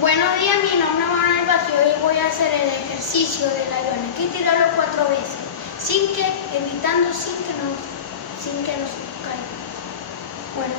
Buenos días, mi nombre es Manuel Vázquez y hoy voy a hacer el ejercicio del avión. Hay que tirarlo 4 veces, evitando sin que nos caiga. Bueno.